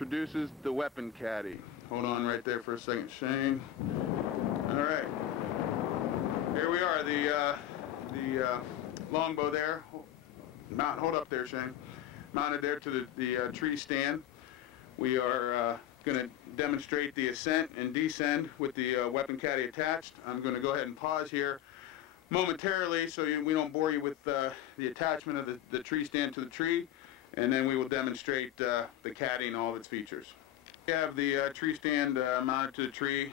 introduces the weapon caddy. Hold on right there for a second, Shane. All right, here we are, the longbow there. Hold up there, Shane. Mounted there to the tree stand. We are going to demonstrate the ascent and descend with the weapon caddy attached. I'm going to go ahead and pause here momentarily so we don't bore you with the attachment of the tree stand to the tree, and then we will demonstrate the caddy and all of its features. We have the tree stand mounted to the tree.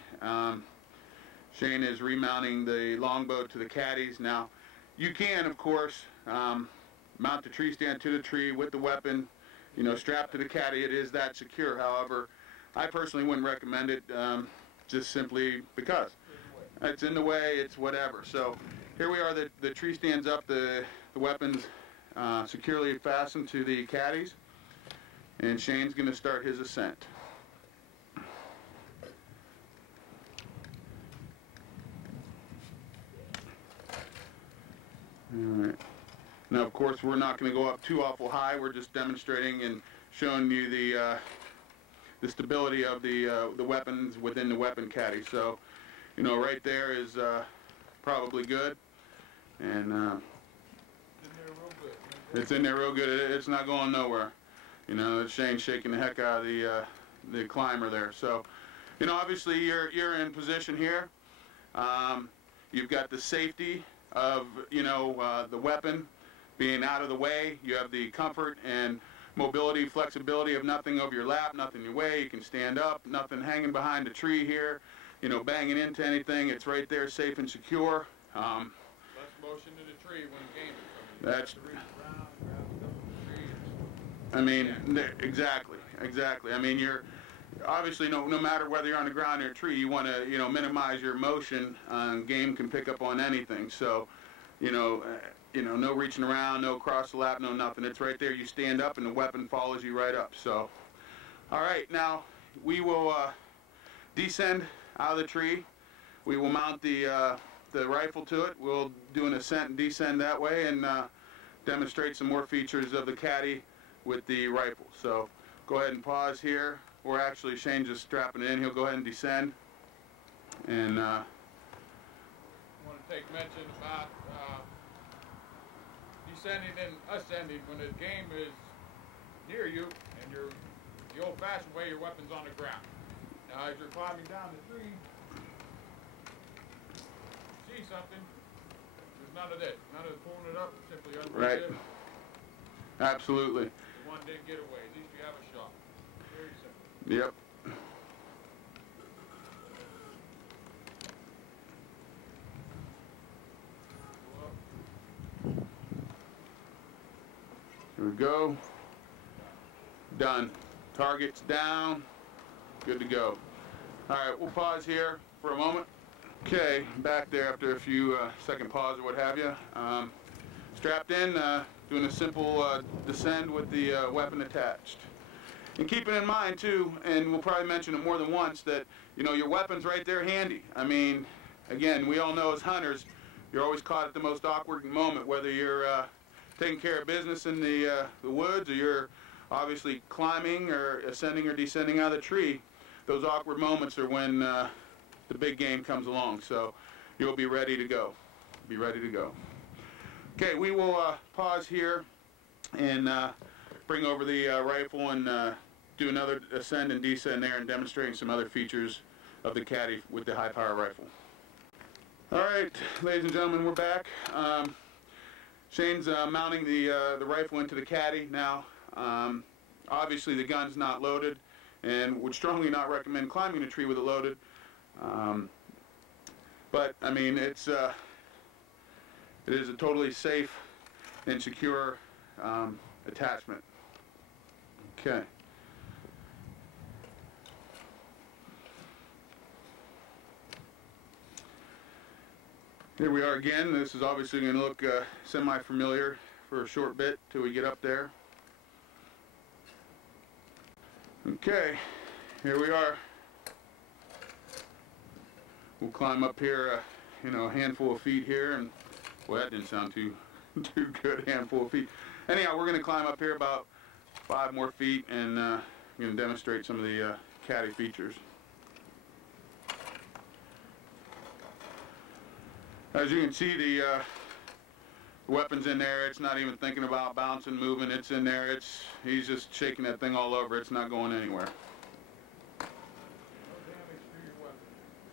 Shane is remounting the longbow to the caddies. Now, you can, of course, mount the tree stand to the tree with the weapon, you know, strapped to the caddy. It is that secure. However, I personally wouldn't recommend it, just simply because it's in the way, it's whatever. So here we are, the tree stands up, the weapons securely fastened to the caddies, and Shane's going to start his ascent. Alright. Now, of course, we're not going to go up too awful high. We're just demonstrating and showing you the stability of the weapons within the weapon caddy. So, you know, right there is probably good, and it's in there real good. It's not going nowhere. You know, Shane's shaking the heck out of the climber there. So, you know, obviously you're in position here. You've got the safety of, you know, the weapon being out of the way. You have the comfort and mobility, flexibility of nothing over your lap, nothing in your way. You can stand up, nothing hanging behind a tree here, you know, banging into anything. It's right there, safe and secure. Less motion to the tree when game is coming. That's, I mean, exactly. I mean, you're obviously, no matter whether you're on the ground or a tree, you want to, you know, minimize your motion. Game can pick up on anything. So, you know, no reaching around, no cross the lap, no nothing. It's right there. You stand up and the weapon follows you right up. So, all right, now we will descend out of the tree. We will mount the rifle to it. We'll do an ascent and descend that way, and demonstrate some more features of the caddy with the rifle. So go ahead and pause here. Or actually, Shane's just strapping it in. He'll go ahead and descend. And I want to take mention about descending and ascending when the game is near you, and you're the old-fashioned way, your weapon's on the ground. Now, as you're climbing down the tree, see something, there's none of this. None of pulling it up, simply underneath it. Absolutely. The one didn't get away. At least you have a shot. Very simple. Yep. Here we go. Done. Target's down. Good to go. All right, we'll pause here for a moment. Okay, back there after a few second pause or what have you. Strapped in, doing a simple descend with the weapon attached. And keeping in mind too, and we'll probably mention it more than once, that, you know, your weapon's right there handy. I mean, again, we all know as hunters, you're always caught at the most awkward moment, whether you're taking care of business in the woods, or you're obviously climbing or ascending or descending out of the tree. Those awkward moments are when the big game comes along. So you'll be ready to go. Be ready to go. Okay, we will pause here and bring over the rifle and do another ascend and descend there, and demonstrating some other features of the caddy with the high power rifle. All right, ladies and gentlemen, we're back. Shane's mounting the rifle into the caddy now. Obviously the gun's not loaded, and would strongly not recommend climbing a tree with it loaded. But I mean, it is a totally safe and secure attachment. Okay. Here we are again. This is obviously going to look semi-familiar for a short bit till we get up there. Okay, here we are. We'll climb up here, you know, a handful of feet here, and well, that didn't sound too good, handful of feet. Anyhow, we're going to climb up here about 5 more feet and I'm going to demonstrate some of the Caddy features. As you can see, the weapon's in there. It's not even thinking about bouncing, moving. It's in there. He's just shaking that thing all over. It's not going anywhere.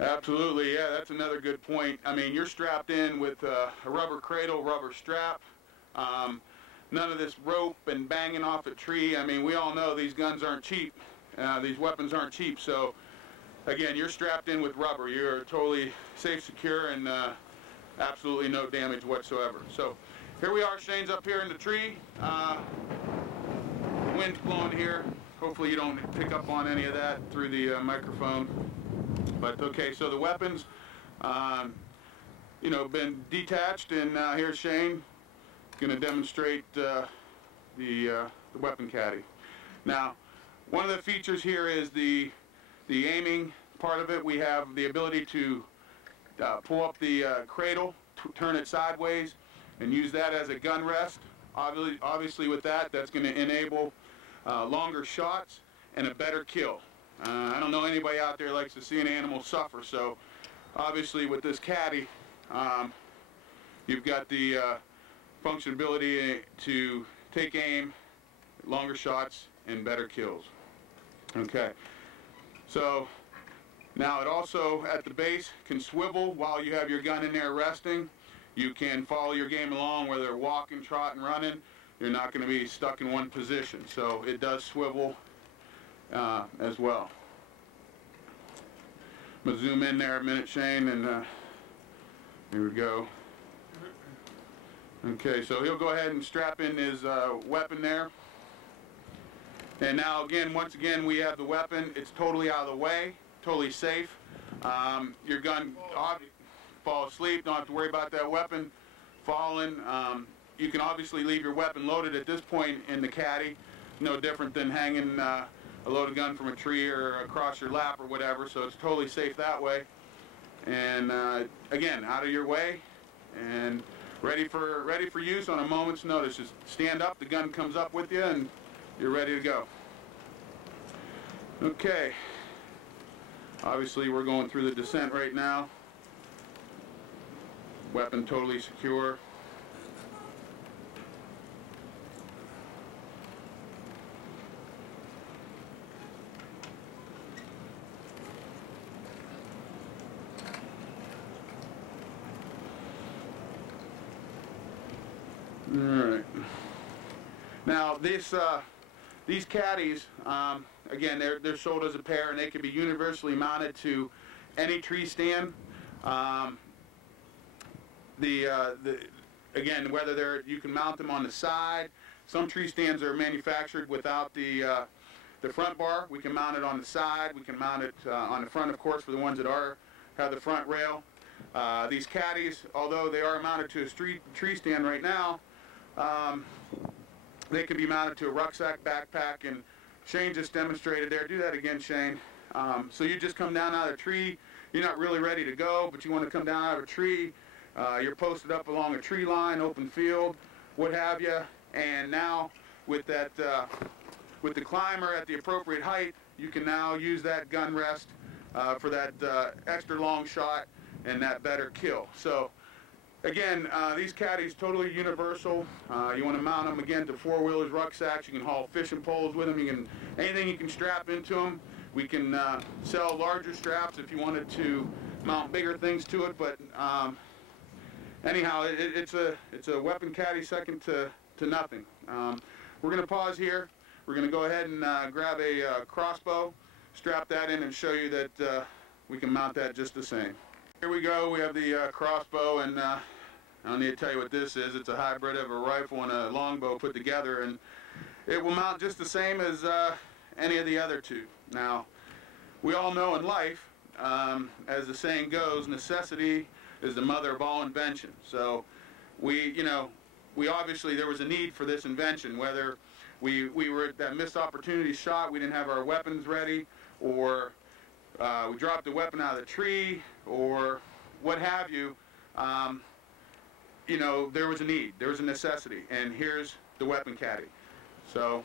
Absolutely, yeah, that's another good point. I mean, you're strapped in with a rubber cradle, rubber strap. None of this rope and banging off a tree. I mean, we all know these guns aren't cheap. These weapons aren't cheap. So, again, you're strapped in with rubber. You're totally safe, secure, and absolutely no damage whatsoever. So, here we are. Shane's up here in the tree. Wind's blowing here. Hopefully you don't pick up on any of that through the microphone. But okay, so the weapons, you know, been detached, and here's Shane going to demonstrate the weapon caddy. Now, one of the features here is the aiming part of it. We have the ability to pull up the cradle, turn it sideways, and use that as a gun rest. Obviously with that, that's going to enable longer shots and a better kill. I don't know anybody out there likes to see an animal suffer, so obviously with this caddy, you've got the functionality to take aim, longer shots, and better kills. Okay, so now it also at the base can swivel while you have your gun in there resting. You can follow your game along, whether they're walking, trotting, running. You're not going to be stuck in one position, so it does swivel as well. I'm going to zoom in there a minute, Shane, and here we go. Okay, so he'll go ahead and strap in his weapon there. And now again, once again, we have the weapon. It's totally out of the way, totally safe. Your gun fall asleep, don't have to worry about that weapon falling. You can obviously leave your weapon loaded at this point in the caddy. No different than hanging a loaded gun from a tree or across your lap or whatever, so it's totally safe that way. And again, out of your way and ready for use on a moment's notice. Just stand up, the gun comes up with you, and you're ready to go. Okay, obviously we're going through the descent right now. Weapon totally secure. All right. Now these caddies, again, they're sold as a pair, and they can be universally mounted to any tree stand. Again, whether you can mount them on the side. Some tree stands are manufactured without the front bar. We can mount it on the side. We can mount it on the front, of course, for the ones that have the front rail. These caddies, although they are mounted to a tree stand right now, they can be mounted to a rucksack, backpack, and Shane just demonstrated there. Do that again, Shane. So you just come down out of a tree. You're not really ready to go, but you want to come down out of a tree. You're posted up along a tree line, open field, what have you. And now with that, with the climber at the appropriate height, you can now use that gun rest for that extra long shot and that better kill. So again, these caddies totally universal. You want to mount them again to four-wheelers, rucksacks. You can haul fishing poles with them. Anything you can strap into them. We can sell larger straps if you wanted to mount bigger things to it. But anyhow, it's a weapon caddy second to nothing. We're going to pause here. We're going to go ahead and grab a crossbow, strap that in, and show you that we can mount that just the same. Here we go. We have the crossbow, and I don't need to tell you what this is. It's a hybrid of a rifle and a longbow put together, and it will mount just the same as any of the other two. Now, we all know in life, as the saying goes, necessity is the mother of all invention. So we obviously, there was a need for this invention, whether we were at that missed opportunity shot, we didn't have our weapons ready, or we dropped the weapon out of the tree, or what have you. There was a need, there was a necessity, and here's the weapon caddy. So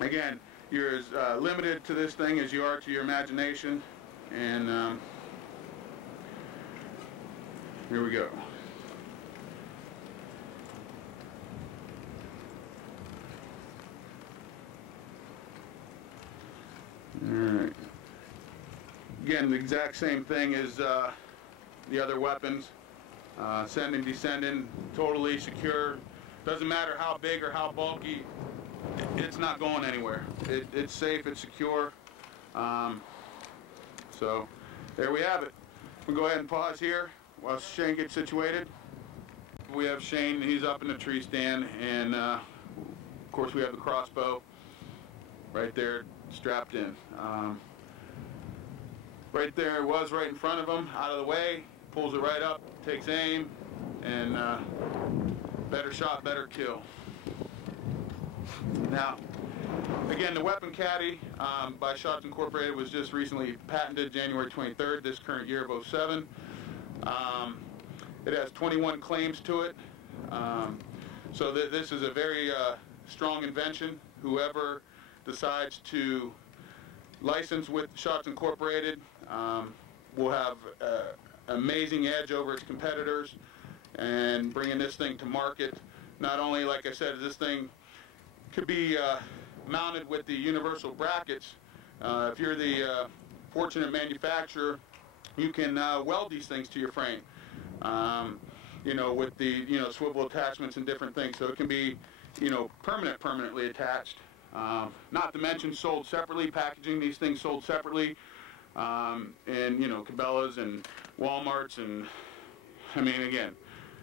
again, you're as limited to this thing as you are to your imagination. And here we go. Alright. Again, the exact same thing as the other weapons. Sending, descending, totally secure. Doesn't matter how big or how bulky, it's not going anywhere. It's safe, it's secure. So there we have it. We'll go ahead and pause here while Shane gets situated. We have Shane, he's up in the tree stand, and of course we have the crossbow right there strapped in. Right there it was, right in front of him, out of the way, pulls it right up, takes aim, and better shot, better kill. Now, again, the weapon Caddy by Shots Incorporated was just recently patented January 23rd, this current year of 07. It has 21 claims to it. So this is a very strong invention. Whoever decides to license with Shots Incorporated will have an amazing edge over its competitors and bringing this thing to market. Not only, like I said, this thing could be mounted with the universal brackets. If you're the fortunate manufacturer, you can weld these things to your frame. You know, with the swivel attachments and different things, so it can be permanently attached. Not to mention sold separately, packaging these things sold separately, in Cabela's and Walmart's, and I mean, again,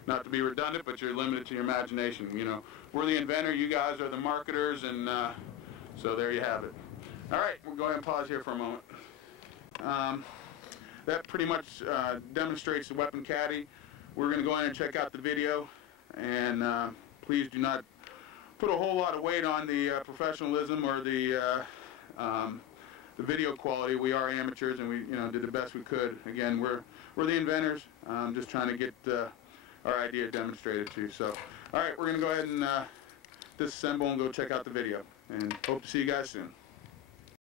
not to be redundant, but you're limited to your imagination. We're the inventor, you guys are the marketers, and so there you have it. All right, we'll go ahead and pause here for a moment. That pretty much demonstrates the weapon Caddy. We're going to go in and check out the video, and please do not put a whole lot of weight on the professionalism or the video quality. We are amateurs, and we did the best we could. Again, we're the inventors. Just trying to get our idea demonstrated to you. So, all right, we're going to go ahead and disassemble and go check out the video, and hope to see you guys soon.